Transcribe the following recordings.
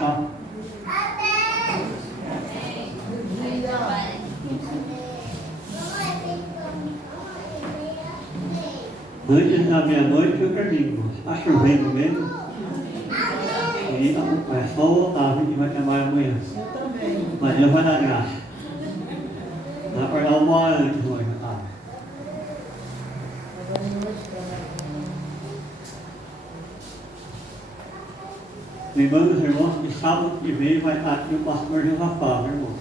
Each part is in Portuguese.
tá? Antes da meia-noite eu termino. Está chovendo mesmo? E é só voltar, a gente vai trabalhar amanhã. Mas Deus vai dar graça. Vai acordar 1 hora antes hoje, tá? Lembrando os irmãos que sábado que vem vai estar aqui o pastor Josafá, né, irmão?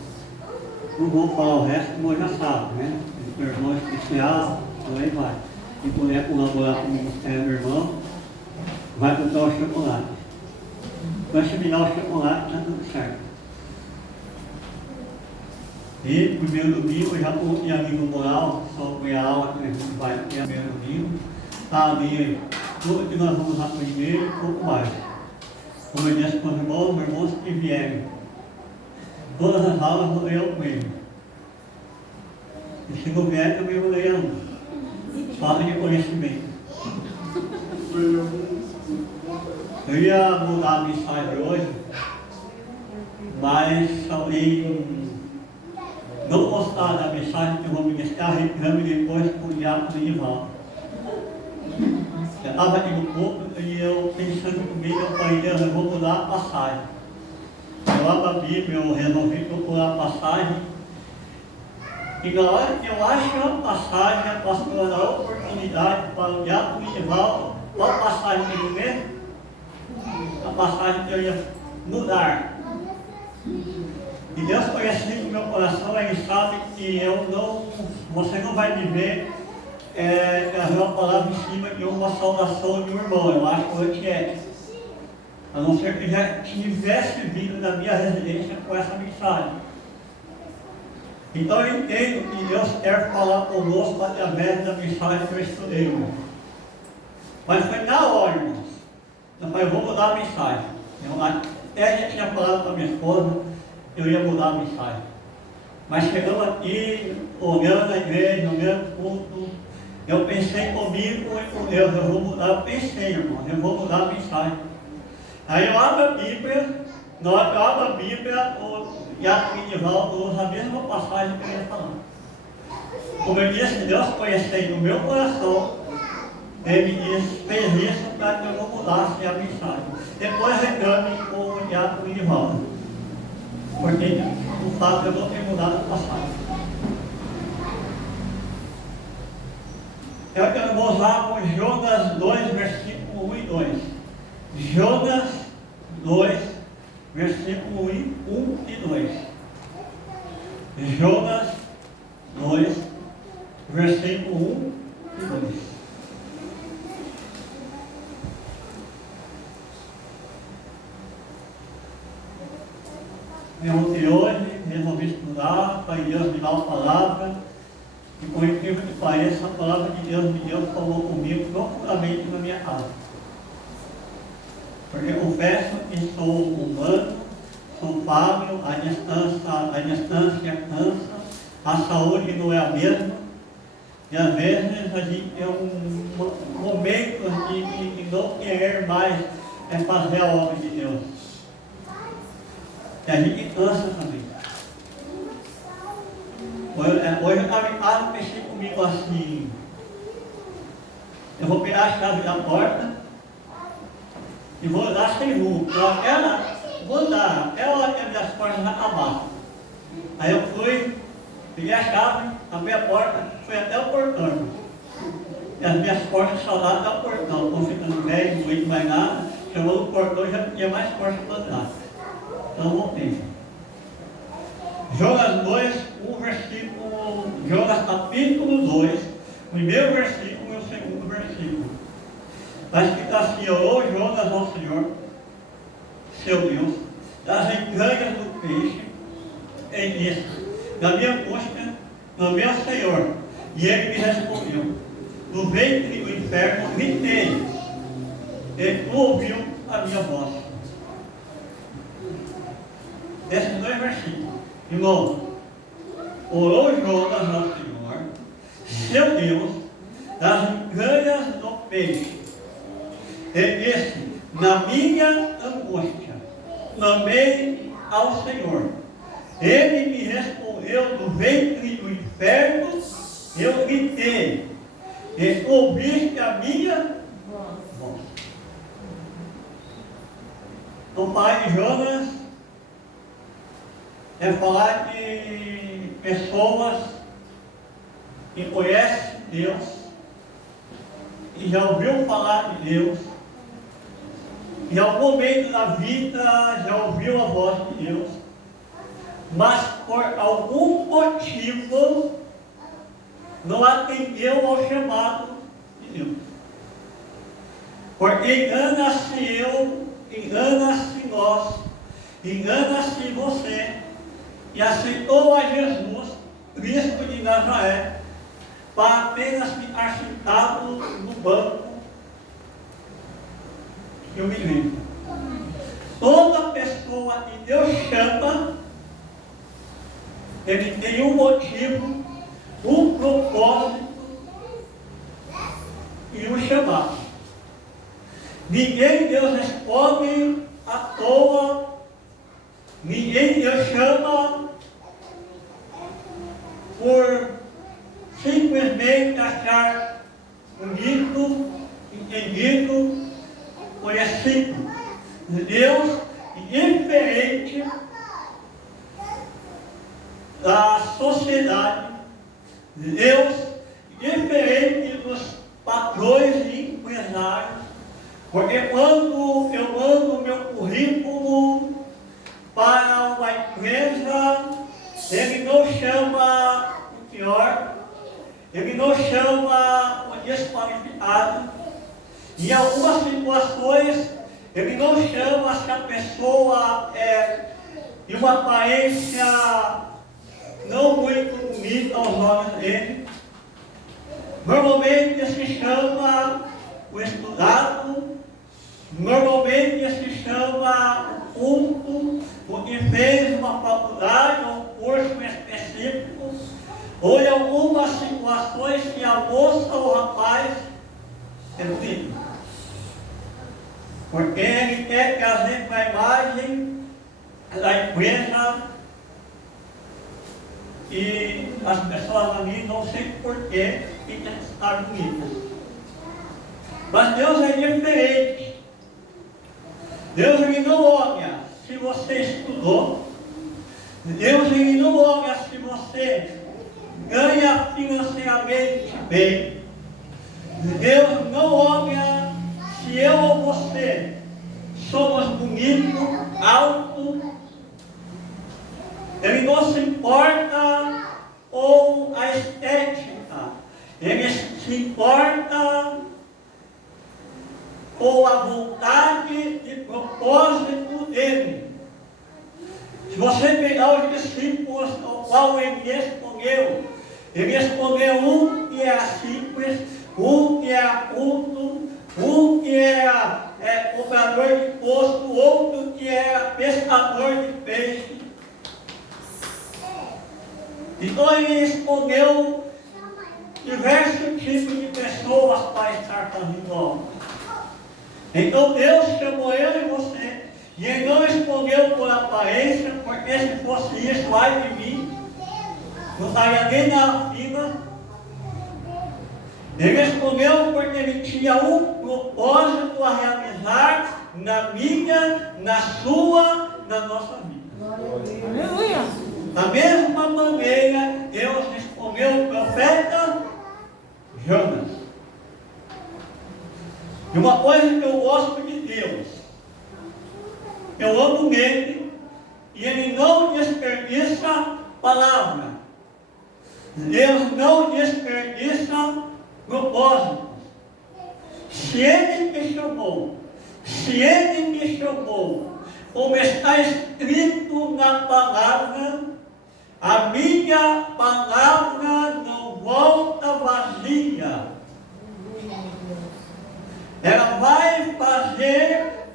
Não vou falar o resto, como já sabe, né? O irmão especial, por aí vai. Se puder colaborar com o ministério do irmão, vai comprar o chocolate. Vai me dar o chocolate, está tudo certo. E primeiro domingo, eu já coloquei amigo moral, só foi a aula que a gente vai ter primeiro domingo. Está ali, tudo que nós vamos aprender e um pouco mais. Como eu disse para os irmãos que vierem. Todas as aulas eu vou ler com ele. E se não vier, também vou ler a um. Falta de conhecimento. Eu ia mudar a mensagem hoje, mas alguém não gostar da mensagem que eu vou ministrar, reclame depois com o diácono Ivaldo. Eu estava aqui no corpo e eu pensando comigo, eu falei, Deus, eu vou mudar a passagem. Eu abro a Bíblia, eu resolvi procurar a passagem. E na hora que eu acho a passagem, a pastora dá a oportunidade para o diácono Ivaldo, qual passagem que ele vê? A passagem que eu ia mudar. E Deus conhece o meu coração, Ele sabe que você não vai me ver uma palavra em cima de uma saudação de um irmão, eu acho antiético. A não ser que já tivesse vindo na minha residência com essa mensagem. Então eu entendo que Deus quer falar conosco através da mensagem que eu estudei, irmão. Mas foi na hora, irmãos. Eu falei, eu vou mudar a mensagem. Até já tinha falado com a minha esposa, eu ia mudar a mensagem. Mas chegando aqui, olhando a igreja, olhando o culto, eu pensei comigo e com Deus, eu vou mudar, eu pensei, irmão, eu vou mudar a mensagem. Aí eu abro a Bíblia, na hora que eu abro a Bíblia, o diácono Ivaldo usa a mesma passagem que eu ia falar. Como eu disse, Deus conhecendo o meu coração, Ele fez isso para que eu não mudasse a mensagem. Depois reclame com o diácono Ivaldo, porque o fato de eu não ter mudado a passagem. Eu vou usar com Jonas 2, versículo 1 e 2. Jonas 2, versículo 1 e 2. Jonas 2, versículo 1 e 2. Eu ontem hoje resolvi estudar, para Deus me dar uma palavra, e por incrível que pareça, a palavra de Deus falou comigo profundamente na minha casa. Porque eu confesso que sou humano, sou falho, a distância cansa, a saúde não é a mesma, e às vezes a gente tem um momento de não querer mais fazer a obra de Deus. E a gente cansa também. Hoje eu estava em casa e pensei comigo assim, eu vou pegar a chave da porta e vou dar sem rumo, vou dar até a hora que as minhas portas acabaram. Aí eu fui, peguei a chave, abri a porta, fui até o portão. E as minhas portas só lá até o portão, estou ficando velho, não aguento mais nada, chamou o portão e já não tinha mais porta para entrar. Então voltei. Jonas 2, Jonas capítulo 2, primeiro versículo e o segundo versículo. Vai explicar assim, ó, Jonas ao Senhor, seu Deus, das entranhas do peixe, ele disse, da minha angústia, clamei ao Senhor, e ele me respondeu, do ventre do inferno gritei, e tu ouviu a minha voz. Esses 2 versículos. Irmão, orou Jonas ao Senhor, seu Deus, das entranhas do peixe. Ele disse, na minha angústia, clamei ao Senhor. Ele me respondeu do ventre do inferno, eu gritei, e ouviste a minha voz. Então, pai de Jonas é falar de pessoas que conhecem Deus, que já ouviu falar de Deus, em algum momento da vida já ouviu a voz de Deus, mas por algum motivo não atendeu ao chamado de Deus. Porque engana-se eu, engana-se nós, engana-se você, e aceitou a Jesus, Cristo de Nazaré, para apenas ficar sentado no banco que eu me lembro. Toda pessoa que Deus chama, ele tem um motivo, um propósito e um chamado. Ninguém Deus responde à toa, ninguém Deus chama por simplesmente achar bonito, entendido, conhecido. Deus, diferente da sociedade, Deus, diferente dos patrões e empresários, porque quando eu mando meu currículo para uma empresa, ele não chama o pior, ele não chama o desqualificado. Em algumas situações, ele não chama se a pessoa é de uma aparência não muito bonita aos olhos dele. Normalmente se chama o estudado, normalmente se chama o culto, o que fez uma faculdade ou um curso específico, ou em algumas situações que a moça ou o rapaz é bonito. Porque ele quer trazer para a imagem da empresa e as pessoas ali não sei porquê que tem que estar bonitas. Mas Deus é diferente. Deus ele não olha se você estudou. Deus ele não olha se você ganha financeiramente bem. Deus não olha se eu ou você somos bonitos, altos. Ele não se importa com a estética. Ele se importa com a vontade e propósito dele. Se você pegar os discípulos ao qual ele escolheu um que era simples, um que era culto, um que era cobrador de imposto, outro que era pescador de peixe. Então ele escolheu diversos tipos de pessoas para estar fazendo obra. Então Deus chamou eu e você, e ele não escolheu por aparência, porque se fosse isso, ai de mim, não estaria nem na fila. Ele escolheu porque ele tinha um propósito a realizar na minha, na sua, na nossa vida. Aleluia! Da mesma maneira, Deus escolheu o profeta Jonas. E uma coisa que eu gosto de Deus, eu amo nele, e ele não desperdiça palavra. Deus não desperdiça propósitos. Se ele me chamou, como está escrito na palavra, a minha palavra não volta vazia. Ela vai fazer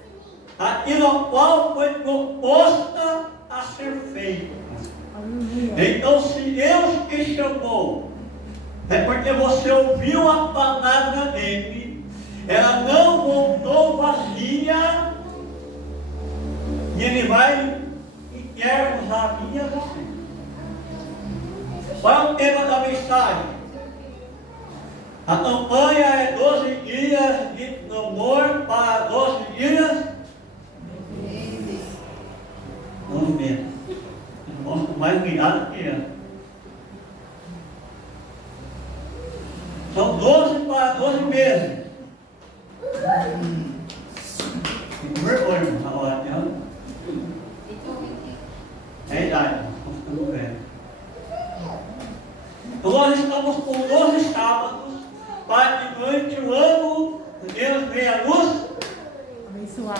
aquilo ao qual foi proposta a ser feito. Então, se Deus te chamou, é porque você ouviu a palavra dele, ela não voltou vazia, e Ele vai e quer usar a minha e você. Qual é o tema da mensagem? A campanha é 12 dias de amor para 12 dias. 12 meses. Mostra mais virado que é. São 12 para 12 meses. Fico vergonha na hora dela. É a idade, nós ficando velhos. Então nós estamos com 12 sábados para que durante o ano Deus venha nos abençoar.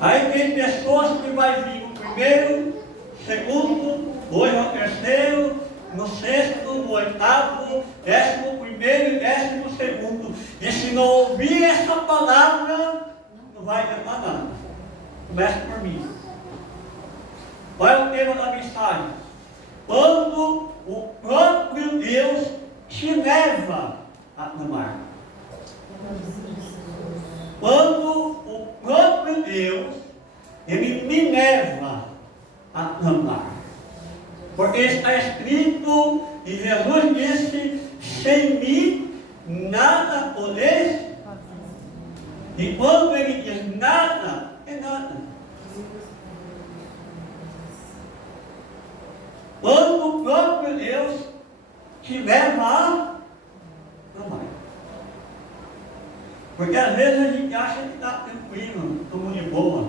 Aí tem pessoas que vai vir o primeiro, segundo, hoje é o terceiro, no sexto, no oitavo, 11º e 12º. E se não ouvir essa palavra, não vai adiantar nada. Começa por mim. Qual é o tema da mensagem? Quando o próprio Deus te leva a amar. Quando o próprio Deus, Ele me leva a amar. Porque está escrito, e Jesus disse, sem mim nada podeis. E quando Ele diz nada, é nada. Quando o próprio Deus te leva a amar. Porque às vezes a gente acha que está tranquilo, tudo de boa.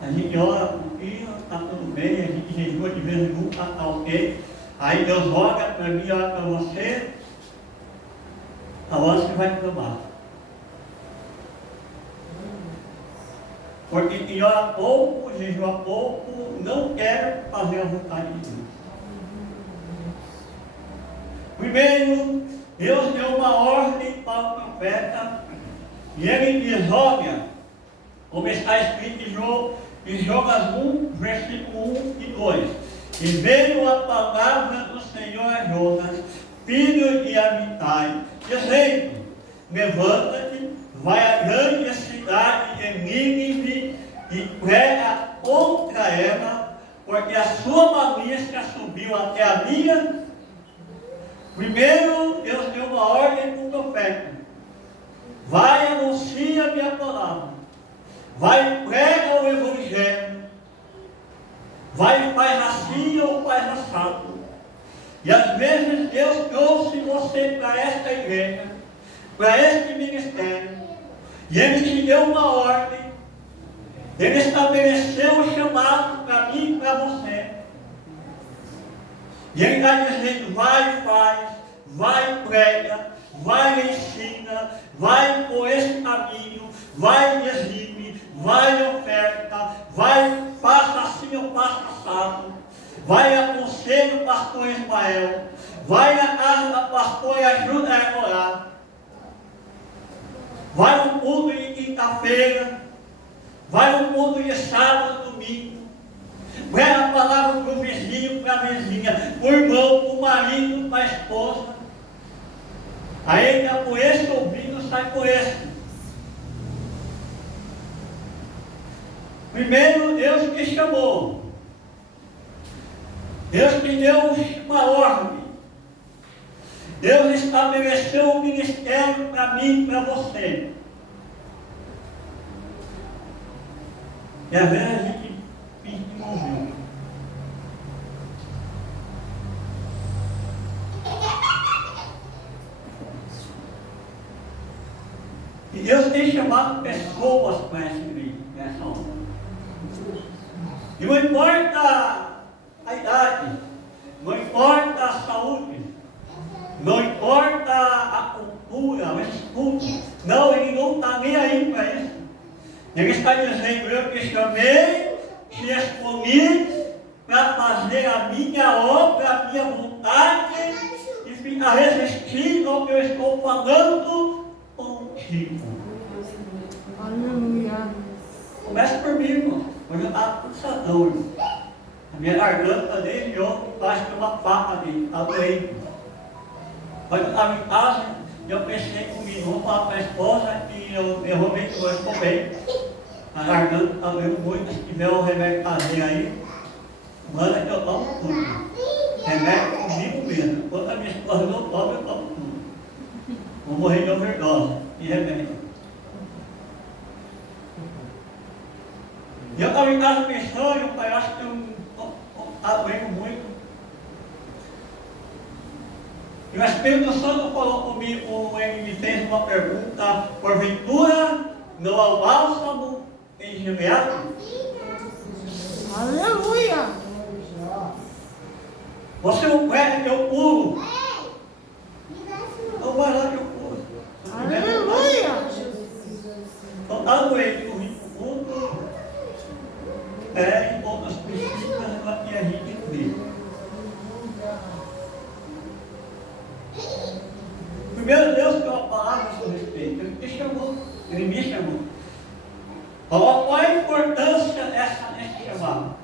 A gente ora um pouquinho, está tudo bem, a gente jejua de vez em quando, está ok. Aí Deus olha para mim, olha para você, agora você vai clamar. Porque quem ora pouco, jejua pouco, não quer fazer a vontade de Deus. Primeiro, Deus deu uma ordem para o profeta, e ele diz, olha, como está escrito em Jonas 1, versículo 1 e 2. E veio a palavra do Senhor a Jonas, filho de Amitai, dizendo, levanta-te, vai à grande cidade de Nínive e prega contra ela, porque a sua malícia subiu até a minha. Primeiro, Deus deu uma ordem para o profeta. Vai, anuncia a minha palavra. Vai, prega o evangelho. Vai, faz assim ou faz assado. E às vezes Deus trouxe você para esta igreja, para este ministério. E Ele te deu uma ordem. Ele estabeleceu o chamado para mim e para você. E Ele está dizendo, vai e faz, vai e prega, vai e ensina, vai por esse caminho, vai e exime, vai e oferta, vai, faça assim ou faça assado, vai e aconselha o pastor Ismael, vai na casa da pastora e ajuda a orar, vai no culto de quinta-feira, vai no culto de sábado, domingo, prega a palavra para o vizinho, para a vizinha, para o irmão, para o marido, para a esposa. Aí entra por esse ouvido, sai por esse. Primeiro, Deus te chamou. Deus te deu uma ordem. Deus estabeleceu um ministério para mim e para você. E às vezes a gente finge que não viu. E Deus tem chamado pessoas para essa igreja, nessa hora. E não importa a idade, não importa a saúde, não importa a cultura, o estudo. Não, Ele não está nem aí para isso. Ele está dizendo, eu te chamei, te escolhi para fazer a minha obra, a minha vontade, e ficar resistindo ao que eu estou falando contigo. Aleluia. Começa por mim, irmão. Hoje eu estava cansadão, irmão. A minha garganta desde ontem parece que é uma faca ali, está doendo. Quando eu estava em casa, eu pensei comigo, vou falar para a esposa que eu realmente hoje estou bem. a garganta está doendo muito. Se tiver um remédio caseiro aí, manda que eu tomo tudo. Remédio comigo mesmo. Quando a minha esposa não toma, eu tomo tudo. Vou morrer de overdose de remédio. E eu estava em casa pensando, o pai, acho que eu está doendo muito. E o Espírito Santo falou comigo, ele me fez uma pergunta: porventura não há bálsamo em Gileade? Aleluia! Você não quer que eu pulo? Então vai lá que eu pulo. Aleluia! Então está doente no ritmo fundo, em outras piscinas e a gente vê. Primeiro Deus deu uma palavra a seu respeito. Ele me chamou. Ele me chamou. Qual a importância desse chamado?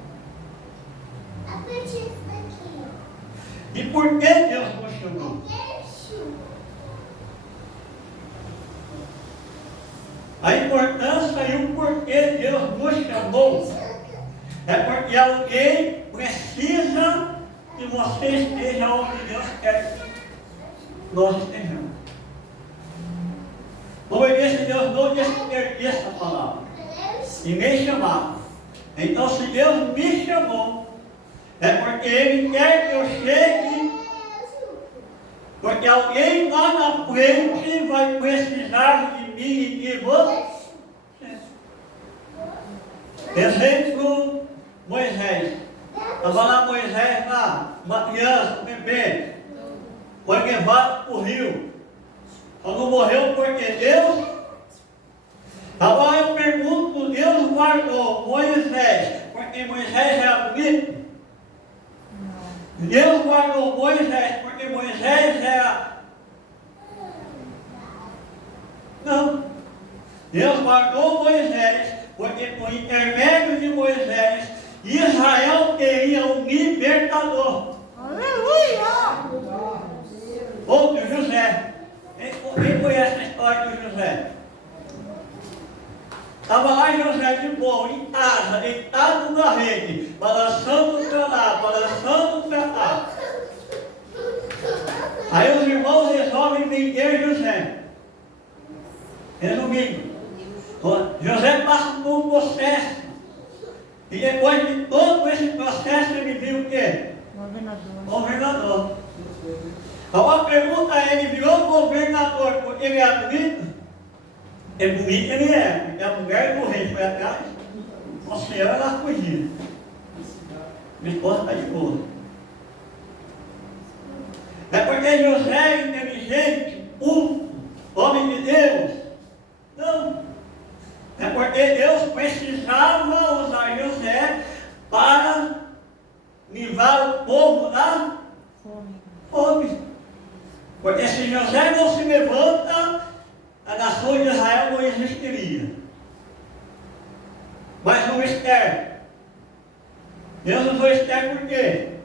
E por que Deus nos chamou? A importância e o porquê Deus nos chamou é porque alguém precisa que você esteja onde Deus quer que nós estejamos. Como eu disse, Deus não desperdiça a palavra e me chamar. Então, se Deus me chamou, é porque Ele quer que eu chegue, porque alguém lá na frente vai precisar de mim e de você. Exemplo, Moisés. Estava lá Moisés, uma criança, um bebê, foi levado para o rio. Só não morreu porque Deus. Agora eu pergunto, Deus guardou Moisés porque Moisés era bonito? Deus guardou Moisés porque Moisés era... Não. Deus guardou Moisés porque por intermédio de Moisés, Israel teria um libertador. Aleluia! Outro, José. Quem conhece a história de José? Estava lá José de boa, em casa, deitado na rede, balançando para lá, balançando para cá. Aí os irmãos resolvem vender José. Resumindo, José passa por um processo. E depois de todo esse processo ele viu o quê? Governador. Então a pergunta é, ele virou governador porque ele é bonito? É bonito ele é, porque a mulher do rei foi atrás, a senhora ela fugiu. Minha esposa está de boa. É porque José é inteligente, homem de Deus? Não. É porque Deus precisava usar José para livrar o povo da fome. Porque se José não se levanta, a nação de Israel não existiria. Mas não Esther. Deus usou Esther por quê?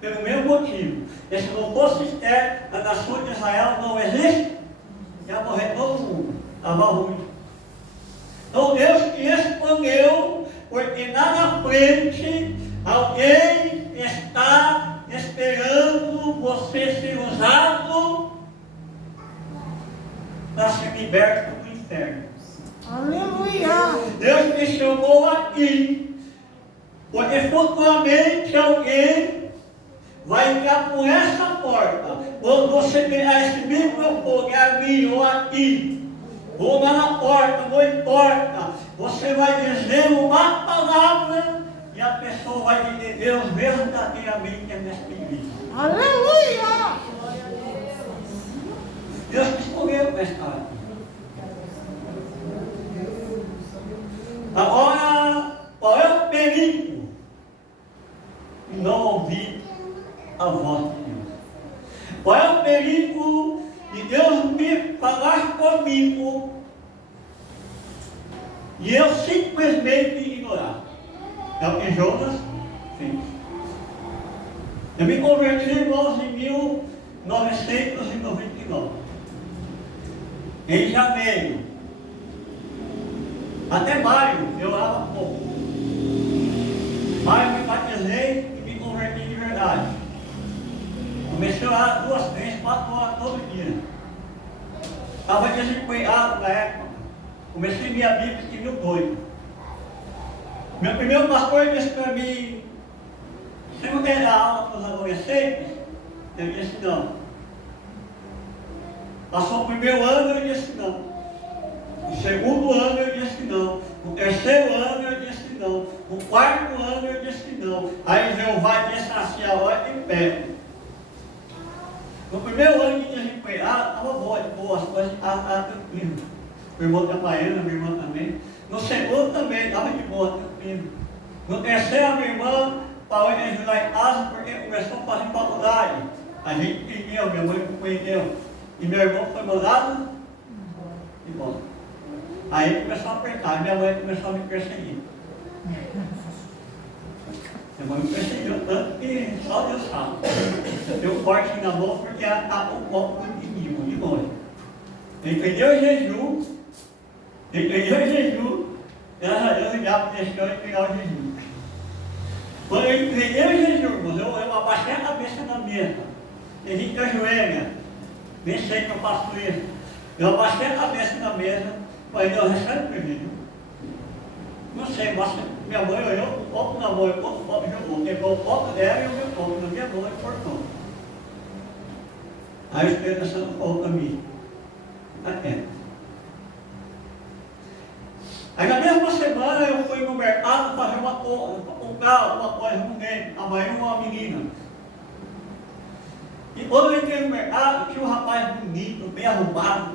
Pelo mesmo motivo. E se não fosse Esther, a nação de Israel não existe, ia morrer todo mundo. Estava ruim. Então Deus te escolheu, porque lá na frente alguém está esperando você ser usado para ser liberto do inferno. Aleluia! Deus me chamou aqui, porque futuramente alguém vai entrar por essa porta. Quando você pegar esse microfone ali ou aqui, ou lá na porta, não importa, você vai dizer uma palavra e a pessoa vai dizer: Deus verdadeiramente é minha espírito. Aleluia! Deus te escolheu para estar aqui. Agora, qual é o perigo de não ouvir a voz de Deus? Qual é o perigo de Deus me falar comigo e eu simplesmente ignorar? É o que Jonas fez. Eu me converti, irmãos, em 1999. Em janeiro. Até maio eu orava pouco. Maio me batizei e me converti de verdade. Comecei a orar 2, 3, 4 horas todo dia. Estava desempenhado na época. Comecei minha Bíblia e fiquei doido. Meu primeiro pastor disse para mim: você não quer dar aula para os adolescentes? Eu disse não. Passou o primeiro ano, eu disse não. O segundo ano, eu disse não. O terceiro ano, eu disse não. O quarto ano, eu disse não. Aí Jeová disse assim: a hora de pé. No primeiro ano de desempenhado, estava boa, as coisas estavam tranquilas. Meu irmão trabalhando, minha irmã também. No segundo também, estava de boa, tranquilo. No terceiro, a minha irmã parou de ajudar em casa porque começou a fazer faculdade. A gente entendeu, minha mãe compreendeu. E meu irmão foi mandado e bom. Aí começou a apertar, minha mãe começou a me perseguir. Minha mãe me perseguiu tanto que só Deus sabe. Eu tenho um corte na mão porque ela estava um pouco de mim, de longe. Entendeu o jejum? Ela ligava para o chão e pegava o jejum. Quando eu empreendeu o jejum, eu abaixei a cabeça na mesa. Tem gente que ajoelha, nem sei que eu faço isso. Eu abaixei a cabeça na mesa, falei: Deus, recebe o jejum. Não sei, mas minha mãe olhou com o copo na mão, eu com o copo jogou. Pegou o copo dela e o meu copo na minha mão e cortou. Aí o Espírito Santo falou para mim: está quieto. Aí na mesma semana eu fui no mercado fazer uma coisa, para comprar alguma coisa no meio, amanhã uma menina. E quando eu entrei no mercado, tinha um rapaz bonito, bem arrumado,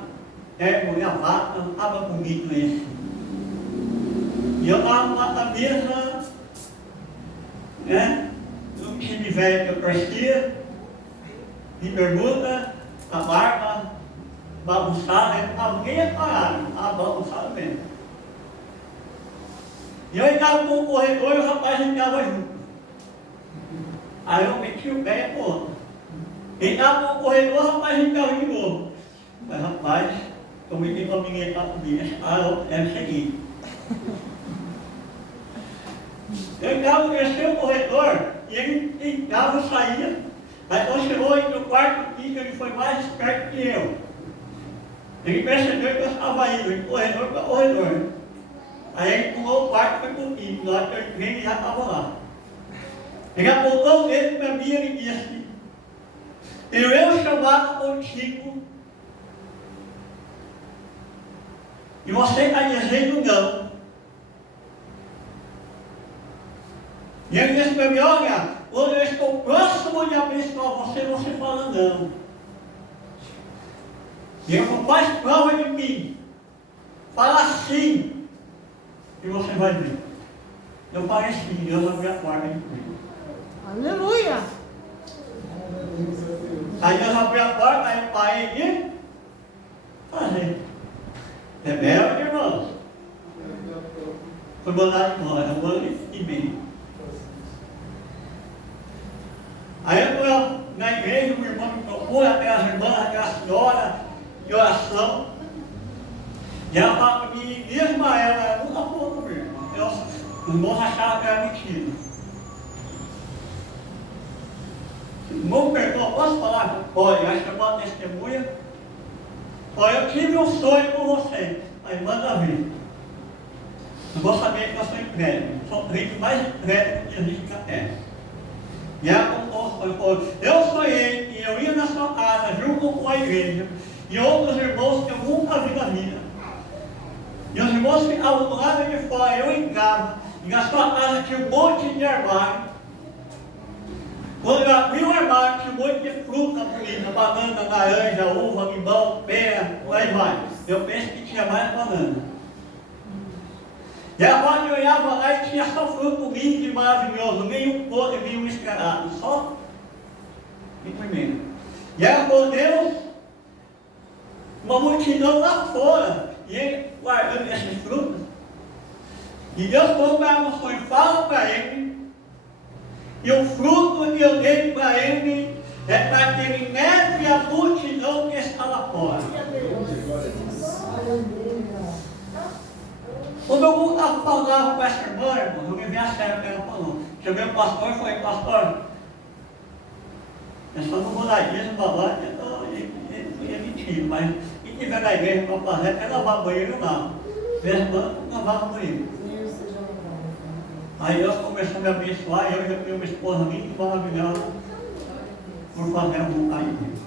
gravata, não estava bonito esse. E eu estava na mesa, no time velho que eu torcia, de bermuda, a barba bagunçada, eu não estava nem reparado, estava bagunçado mesmo. E eu entrava com o corredor e o rapaz entrava junto. Aí eu meti o pé e pô. Entrava com o corredor, o rapaz entrava de novo. Mas rapaz, eu meti com a menina para comer. Eu deve seguir. Eu entrava no terceiro corredor e ele entrava e saía. Aí quando chegou no quarto quinto, ele foi mais esperto que eu. Ele percebeu que eu estava indo de corredor para corredor. Aí ele pulou o quarto e foi comigo. Na hora que eu entrei, ele já estava lá. Ele apontou o dedo para mim e ele disse: eu chamado contigo e você está dizendo não. E ele disse para mim: olha, quando eu estou próximo de abençoar você, você fala não. E ele não faz prova de mim. Fala sim. E você vai ver. Eu falei sim, Deus abriu a porta de mim. Aleluia. Aí Deus abriu a porta, aí eu parei de fazer. Rebelde, irmãos. Foi mandado embora, um ano e meio. Aí eu fui na igreja, o irmão me procura, aquelas irmãs, aquela senhora de oração. E ela fala para mim: Ismael, ela nunca falou comigo. Os irmãos achavam que era mentira. O irmão perguntou: posso falar? Pode, acho que é uma testemunha. Olha, eu tive um sonho com você. Aí manda ver. Não vou saber que eu sou incrédulo. Sou o crente mais incrédulo que existe na terra. E ela contou o sonho. Falou: eu sonhei que eu ia na sua casa junto com a igreja e outros irmãos que eu nunca vi na vida. E os irmãos ficavam do lado de fora, eu entrava, e na sua casa tinha um monte de armário. Quando eu abri o armário, tinha um monte de fruta bonita: banana, laranja, uva, limão, pera, por aí vai. Eu penso que tinha mais banana. E agora eu olhava lá e tinha só fruto lindo e maravilhoso, nenhum podre, nenhum estragado, só em primeiro. E era por Deus, uma multidão lá fora, e ele guardando essas frutas. E Deus falou para ela: fala para ele, e o fruto que eu dei para ele é para que ele leve a multidão que está lá fora. Quando eu falava com essa irmã, irmão, eu me vi a sério que ela falou. Chamei o pastor e falei, pastor, eu só não vou dar dízimo, babá, é mentira, mas quem tiver na igreja para fazer, é lavar banheiro lá. Minha irmã lavava banheiro. Aí Deus começou a me abençoar, eu já tenho uma esposa muito maravilhosa por fazer a vontade de Deus.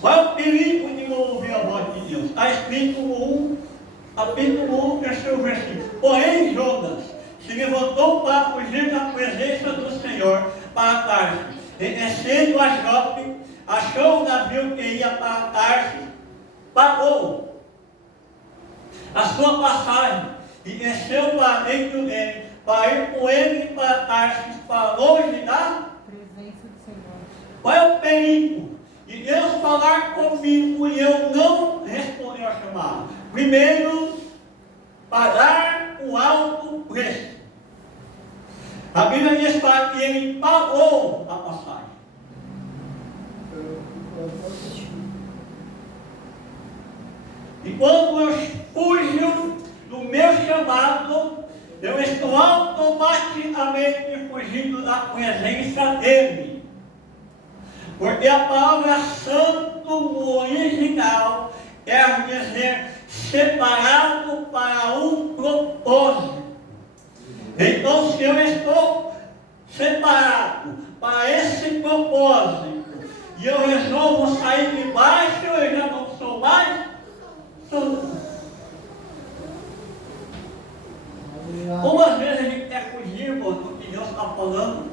Qual é o perigo de não ouvir a voz de Deus? Está escrito no 1, capítulo 1, terceiro versículo. Porém, Jonas se levantou para fugir da presença do Senhor para Tarsis. E descendo a Jope, achou o navio que ia para Tarsis, pagou a sua passagem e desceu para dentro dele, para ir com ele para Tarsis, para longe da Presença do Senhor. Qual é o perigo de Deus falar comigo e eu não responder ao chamado? Primeiro, pagar um alto preço. A Bíblia diz para que ele pagou a passagem. E quando eu fujo do meu chamado, eu estou automaticamente fugindo da presença dele. Porque a palavra santo no original quer dizer separado para um propósito. Então, se eu estou separado para esse propósito e eu resolvo sair de baixo, eu já não sou mais santo. Como às vezes a gente quer fugir, irmão, do que Deus está falando,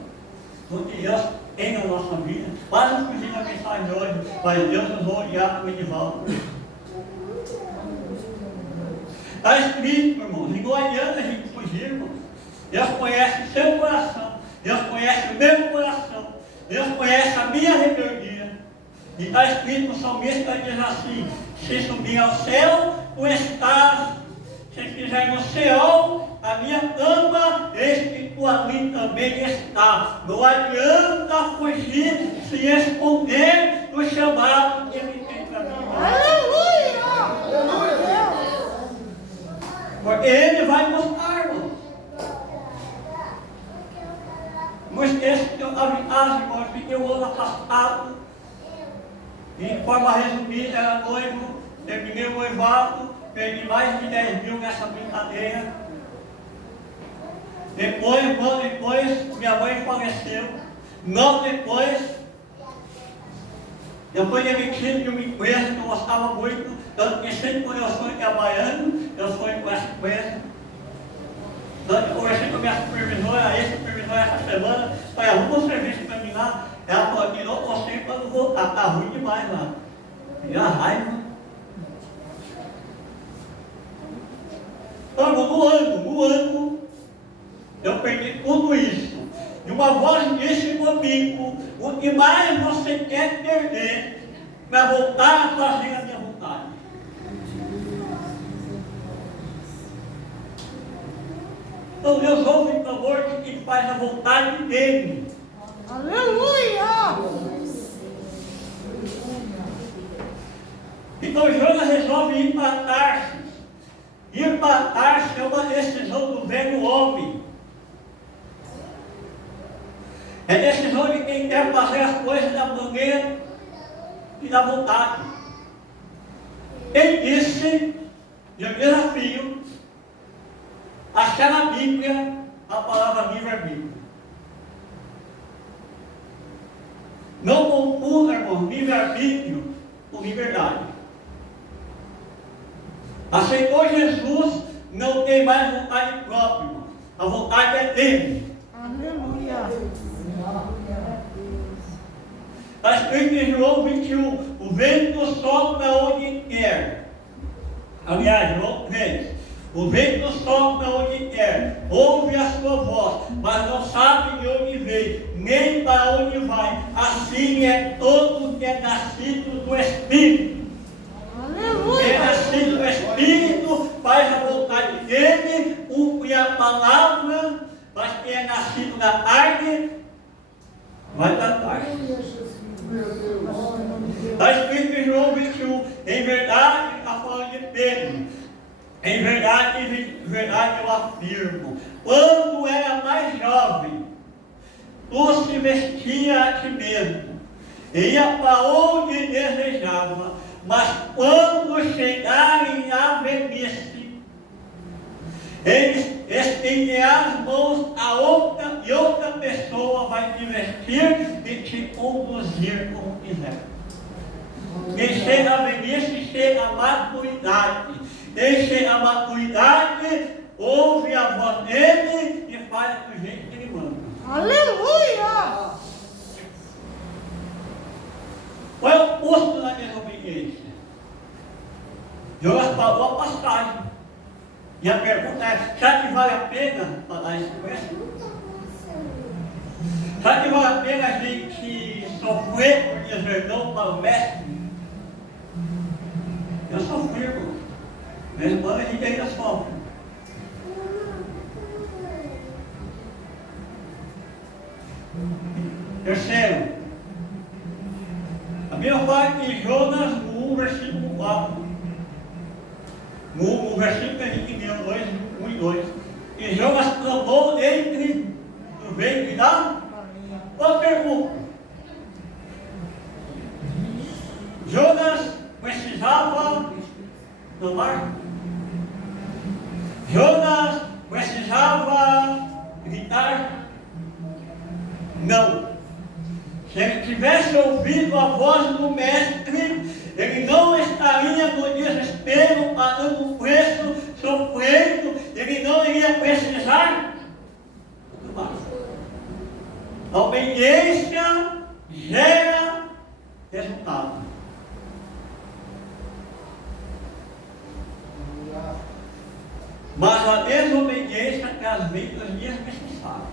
do que Deus tem na nossa vida. Quase fugir da mensagem de hoje, mas Deus nos vai odiar com ele de volta. Está escrito, irmão, e não adianta a gente fugir, irmão. Deus conhece o seu coração, Deus conhece o meu coração, Deus conhece a minha rebeldia. E está escrito no salmista, diz assim: se subir ao céu, tu estás, se fizer no céu, a minha cama, eis que tu ali também está. Não adianta fugir, se esconder do chamado que ele tem para mim. Aleluia! Porque ele vai buscar, irmão. Não esqueça que eu estava em casa, irmão, fiquei um ano afastado. E de forma resumida, era noivo, terminei o noivado, perdi mais de 10 mil nessa brincadeira. Depois, um ano depois, minha mãe faleceu. Não depois, eu fui demitido de uma empresa que eu gostava muito, tanto que sempre quando eu fui trabalhando, eu fui com essa empresa. Eu conversei com a minha supervisora, a ex-supervisora essa semana, falei, arruma um serviço para mim lá. Ela falou que não consigo para não voltar, está ruim demais lá. E a raiva. Então, no ano, eu perdi tudo isso. E uma voz disse comigo: o que mais você quer perder para voltar a fazer a minha vontade? Então Deus ouve o clamor de quem faz a vontade dele. Aleluia! Então Jonas resolve ir para Tarsis. Ir para Tarsis é uma decisão do velho homem. É decisão de quem quer fazer as coisas da maneira e da vontade. Quem disse, eu desafio, achar na Bíblia a palavra livre-arbítrio. Não confunda, irmão, livre-arbítrio com liberdade. Aceitou Jesus, não tem mais vontade própria, irmão. A vontade é dele. Aleluia! Está escrito em João 21, o vento sopra onde quer. Aliás, João 3, o vento sopra onde quer, ouve a sua voz, mas não sabe de onde veio, nem para onde vai. Assim é todo que é nascido do Espírito. Aleluia! Quem é nascido do Espírito faz a vontade dele, cumpre a palavra, mas quem é nascido da carne vai da carne. Está escrito em João 21, em verdade, está falando de Pedro. Em verdade eu afirmo, quando era mais jovem, tu se vestia a ti mesmo, e ia para onde desejava, mas quando chegarem à velhice, eles estenderão as mãos a outra, e outra pessoa vai te vestir e te conduzir como quiser. E chega a velhice, chega a maturidade. E chega a maturidade, ouve a voz dele e faz do jeito que ele manda. Aleluia! Qual é o custo da desobediência? Jonas falou a passagem. E a pergunta é, será que vale a pena pagar esse preço? Será que vale a pena a gente sofrer por deserdão para o mestre? Eu sofri, irmão. Mesmo quando a gente ainda sofre. Terceiro, a Bíblia fala que Jonas 1, versículo 4. No versículo que a gente leu, 1 e 2. E Jonas clamou entre o ventre da... Uma pergunta. Jonas precisava clamar? Jonas precisava gritar? Não. Se ele tivesse ouvido a voz do mestre, ele não estaria no desespero, pagando o preço, sofrendo, ele não iria precisar. A obediência gera resultado. Mas a desobediência traz vidas desnecessárias.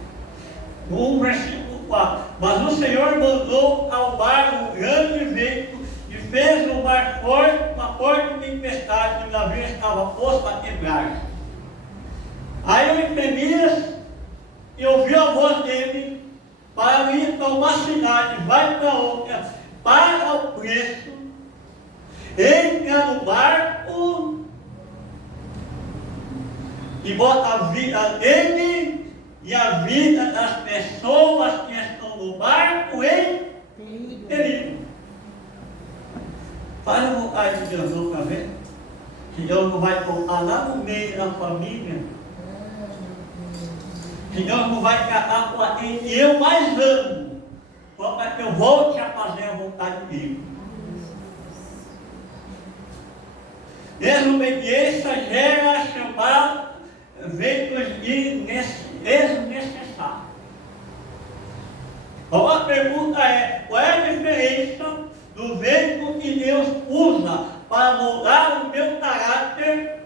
No versículo 4. Mas o Senhor mandou ao mar um grande vento e fez o mar forte, uma forte tempestade, e o navio estava posto a quebrar. Aí o Jeremias e ouviu a voz dele para ir para uma cidade, vai para outra, paga o preço, entra no barco e bota a vida dele e a vida das pessoas que estão no barco em perigo. Faz a vontade de Deus não para ver. Se Deus não vai colocar lá no meio da família. Se Deus não vai tratar com aquele que eu mais amo, só para que eu volte a fazer a vontade dele. Desobediência gera chamado ventos desnecessários. Então a pergunta é, qual é a diferença do vento que Deus usa para moldar o meu caráter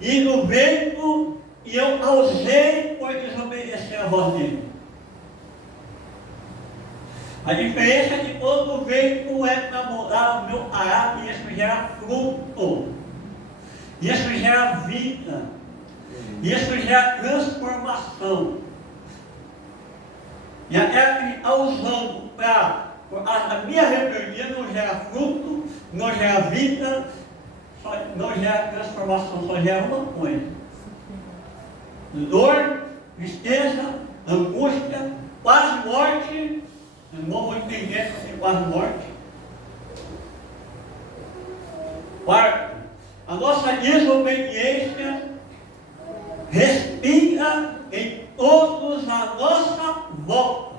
e do vento que eu causei por desobedecer a voz dele? A diferença é que quando o vento é para moldar o meu caráter, isso gera fruto, isso gera vida, isso gera transformação. E aquela que está usando para a minha rebeldia não gera fruto, não gera vida, não gera transformação, só gera uma coisa: dor, tristeza, angústia, quase morte. Eu não vou entender que é quase morte. Quarto, a nossa desobediência respinga em todos a nossa volta.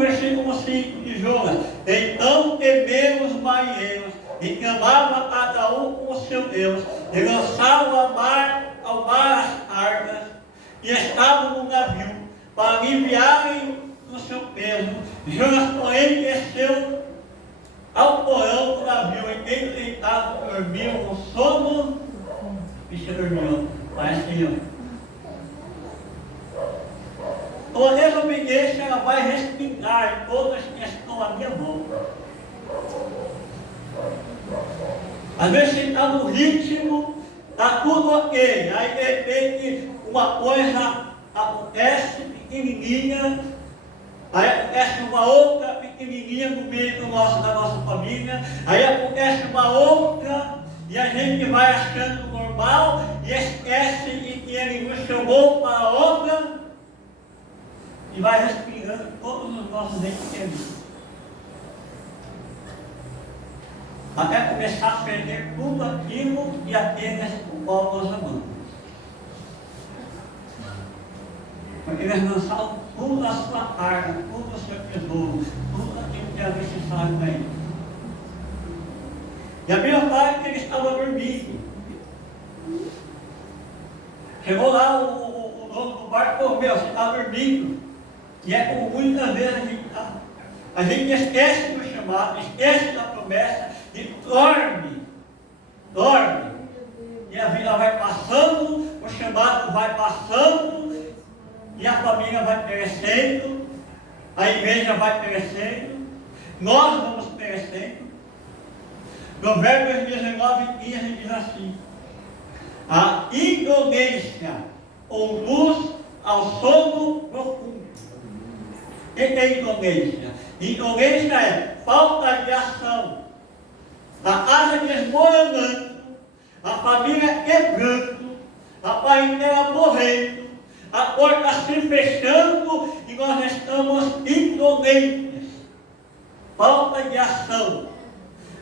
Versículo 5 de Jonas. Então temeram os marinheiros e clamavam a cada um com o seu Deus, e lançavam ao mar as cargas, e estavam no navio para aliviarem do seu peso. Jonas, porém, desceu ao porão do navio, e ele deitado dormiu um sono. Bicho dormiu, parece que a desobediência ela vai respingar em todas que estão à minha volta. Às vezes você está no ritmo, está tudo ok, aí de repente uma coisa acontece pequenininha, aí acontece uma outra pequenininha no meio da nossa família, aí acontece uma outra, e a gente vai achando normal e esquece de que Ele nos chamou para a obra e vai respirando todos os nossos entes queridos. Até começar a perder tudo aquilo e aqueles com qual nós amamos. Porque eles lançaram tudo a sua carga, tudo o seu tesouro, tudo aquilo que era necessário para eles. E a minha pai que ele estava dormindo. Chegou lá o dono do barco, meu, você está dormindo. E é como muitas vezes a gente está. A gente esquece do chamado, esquece da promessa e dorme. E a vida vai passando, o chamado vai passando, e a família vai perecendo, a igreja vai perecendo, nós vamos perecendo. Provérbios 19:15 diz assim: a indolência conduz ao sono profundo. O que é indolência? Indolência é falta de ação, a casa desmoronando, a família quebrando, a parentela morrendo, a porta se fechando e nós estamos indolentes. Falta de ação.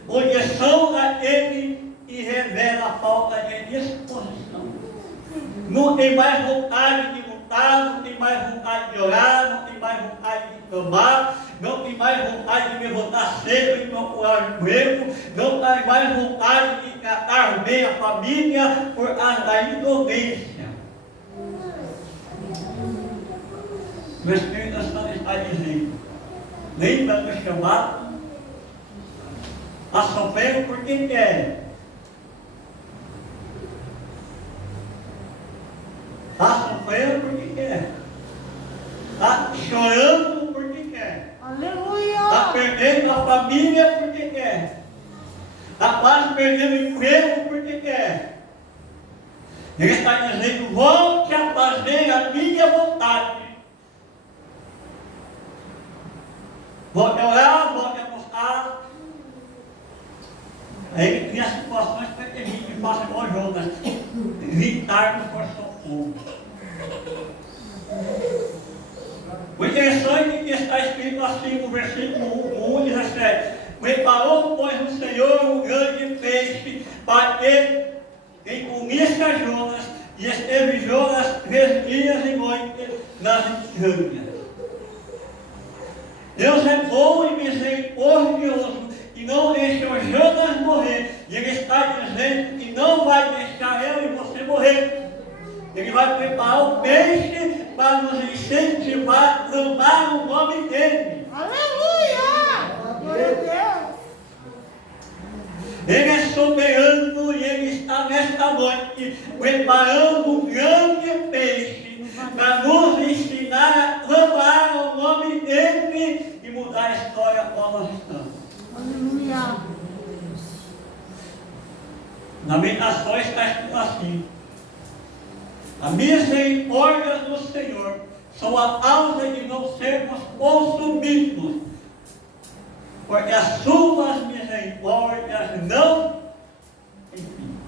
Objeção daquele que revela a falta de disposição. Não tem mais vontade de lutar, não tem mais vontade de orar, não tem mais vontade de clamar, não tem mais vontade de levantar cedo e procurar emprego, não tem mais vontade de tratar bem a família por causa da indolência. O Espírito Santo está dizendo: lembra do chamado? Está sofrendo porque quer. Está sofrendo porque quer. Está chorando porque quer. Aleluia! Está perdendo a família porque quer. Está quase perdendo o emprego porque quer. Ele está dizendo: volte a fazer a minha vontade. Volte a orar, volte a buscar. Aí ele cria situações para que a gente faça igual Jonas, gritar por socorro. O interessante é que está escrito assim no versículo 1 diz assim: preparou, pois, o Senhor um grande peixe para que comisse Jonas, e esteve Jonas 3 dias e noites nas entranhas. Deus é bom e misericordioso, e não deixou Jonas morrer. E Ele está dizendo que não vai deixar eu e você morrer. Ele vai preparar o peixe para nos incentivar a clamar o nome dEle. Aleluia! Glória a Deus! Ele é soberano e Ele está nesta noite preparando um grande peixe para nos ensinar a clamar o nome dEle e mudar a história como nós estamos. Aleluia! Lamentações está escrito assim: a misericórdia do Senhor são a causa de não sermos consumidos, porque as suas misericórdias não têm fim.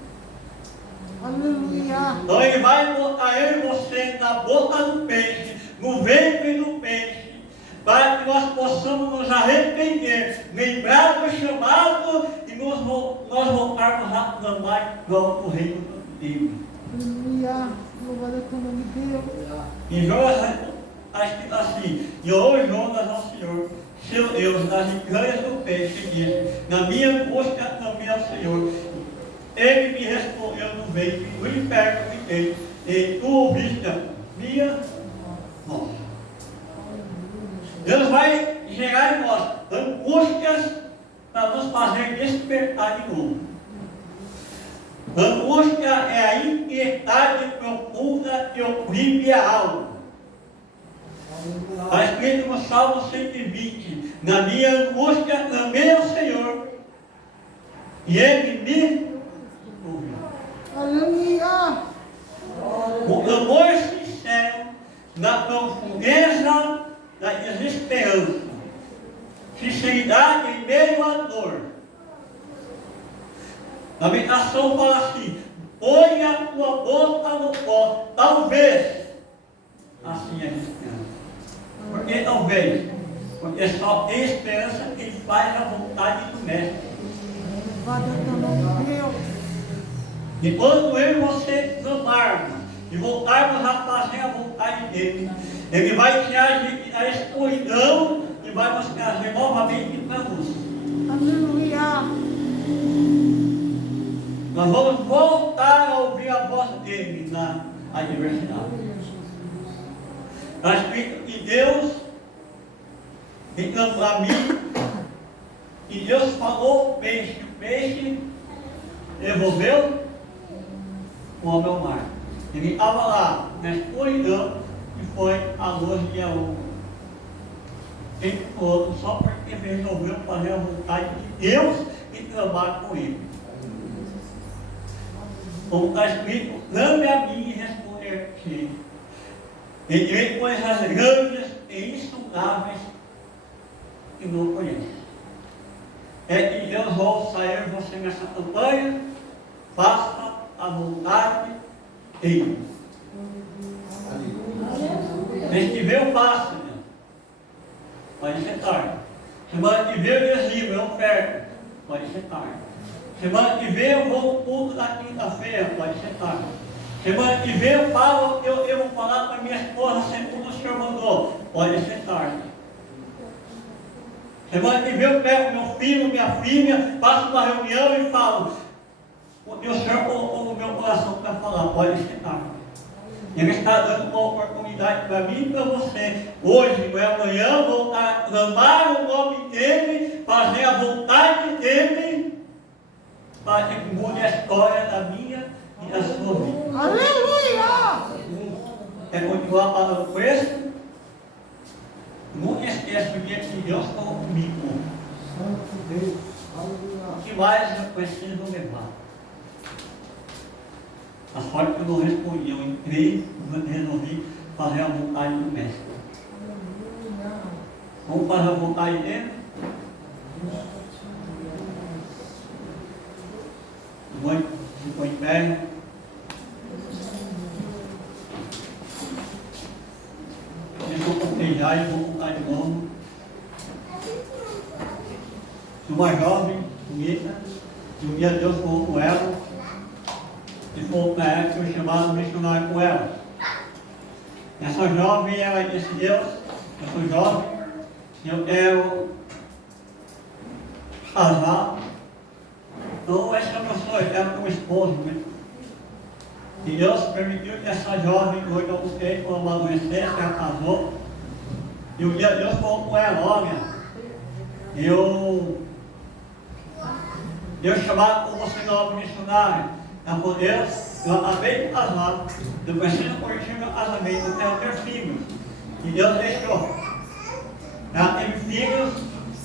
Aleluia! Então Ele vai botar eu e você na boca do peixe, no ventre do peixe, para que nós possamos nos arrepender, lembrar do chamado e nós voltarmos a clamar igual o reino dele. Aleluia! Louvado é o nome de Deus! Em Jonas está escrito assim: e orou Jonas ao Senhor, seu Deus, das entranhas do peixe, e disse: na minha angústia clamei ao Senhor. Ele me respondeu no ventre, no inferno fiquei, e tu ouviste a minha voz. Deus vai gerar em nós angústias para nos fazer despertar de novo. Angústia é a inquietade profunda que oprime a alma. Está escrito no Salmo 120: na minha angústia clamei ao Senhor, e Ele me ouviu. Aleluia! O clamor sincero na profundeza da desesperança, sinceridade em meio à dor. Lamentação fala assim: ponha a tua boca no pó, talvez. Assim é cristiano. Por que talvez? Porque só tem esperança quem faz a vontade do Mestre. Louvado é teu nome, Deus. E quando eu e você clamarmos e voltarmos a fazer a vontade dele, ele vai tirar a gente da escuridão e vai nos trazer novamente para a luz. Aleluia. Nós vamos voltar a ouvir a voz dele na adversidade. Está escrito que Deus então para mim, e Deus falou o peixe devolveu o meu mar. Ele estava lá na escuridão e foi a luz de Aú. Tempo todo, só porque resolveu fazer a vontade de Deus e trabalhar com ele. Como está escrito, clame a mim e responder-te. Entrei coisas grandes e insuperáveis que não conheço. É que Deus ouça sair você nessa campanha, faça a vontade dele. Tem que ver o passo, né? Pode ser tarde. Semana que vem eu desligo, eu oferto. Pode ser tarde. Semana que vem eu vou no culto da quinta-feira. Pode ser tarde. Semana que vem eu falo, eu vou falar para minha esposa segundo o Senhor mandou. Pode ser tarde. Semana que vem eu pego meu filho, minha filha, faço uma reunião e falo, o Senhor colocou no meu coração para falar. Pode ser tarde. Ele está dando uma oportunidade para mim e para você. Hoje, não é amanhã, voltar a clamar o nome dele, fazer a vontade dele, para que mude a história da minha e da sua vida. Aleluia! Quer continuar falando com isso? Nunca esqueça o dia que Deus falou comigo. Santo Deus. O que mais eu preciso levar? A sorte que eu não respondi, eu entrei e resolvi fazer a vontade do Mestre. Vamos fazer a vontade dele? Mãe, se põe em pé. Deixa eu cotejar e vou contar de novo. Se uma jovem bonita, que um dia Deus falou com ela, e falou para ela que eu chamava missionário com ela. Essa jovem, ela disse: Deus, eu sou jovem, eu quero casar. Então, essa é a minha sonho, eu quero ter um esposo. Né? E Deus permitiu que essa jovem, hoje eu busquei, quando ela amadurecesse, ela casou. E um dia Deus falou com ela: olha, eu chamava com você nova missionária. Ela falou: Deus, eu acabei de casar, eu preciso curtir meu casamento, eu quero ter filhos. E Deus deixou. Ela teve filhos,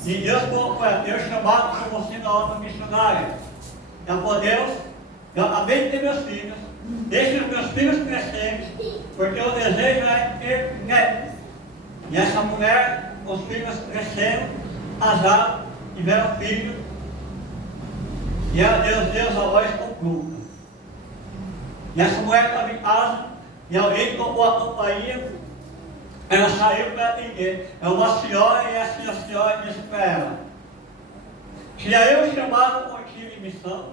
e Deus falou com ela: eu chamava com você nova missionária. Ela falou: Deus, eu acabei de ter meus filhos, deixe os meus filhos crescerem, porque o desejo é ter netos. E essa mulher, os filhos cresceram, casaram, tiveram filhos, e ela Deus a voz concluiu. E essa mulher estava em casa, e alguém tocou a campainha, ela saiu para atender. É uma senhora, e essa senhora disse para ela: se eu chamava contigo de missão,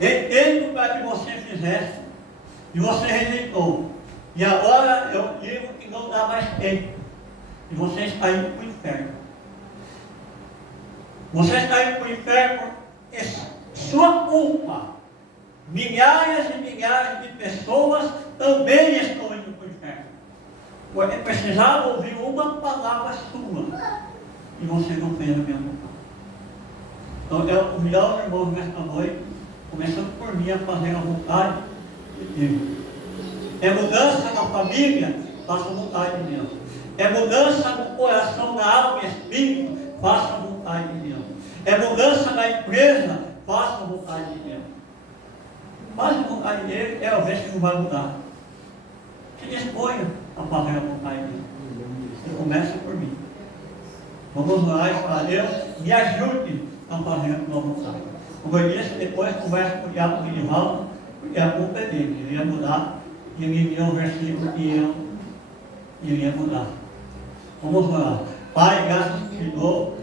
entendo para que você fizesse, e você rejeitou. E agora eu digo que não dá mais tempo, e você está indo para o inferno. Você está indo para o inferno por sua culpa. Milhares e milhares de pessoas também estão indo para o inferno. Porque precisavam ouvir uma palavra sua, e você não fez a minha vontade. Então eu quero convidar os irmãos nesta noite, começando por mim, a fazer a vontade de Deus. É mudança na família, faça a vontade de Deus. É mudança no coração, na alma e espírito, faça a vontade de Deus. É mudança na empresa, faça a vontade de Deus. Faça a vontade dele, é o vez que não vai mudar. Se disponha a fazer a vontade dele. Você começa por mim. Vamos orar e falar: Deus, me ajude a fazer a tua vontade. Como eu disse, depois conversa com o diabo Minival, porque a culpa é dele, ele ia mudar, e ele iria um versículo que eu iria mudar. Vamos lá. Pai, graças te dou.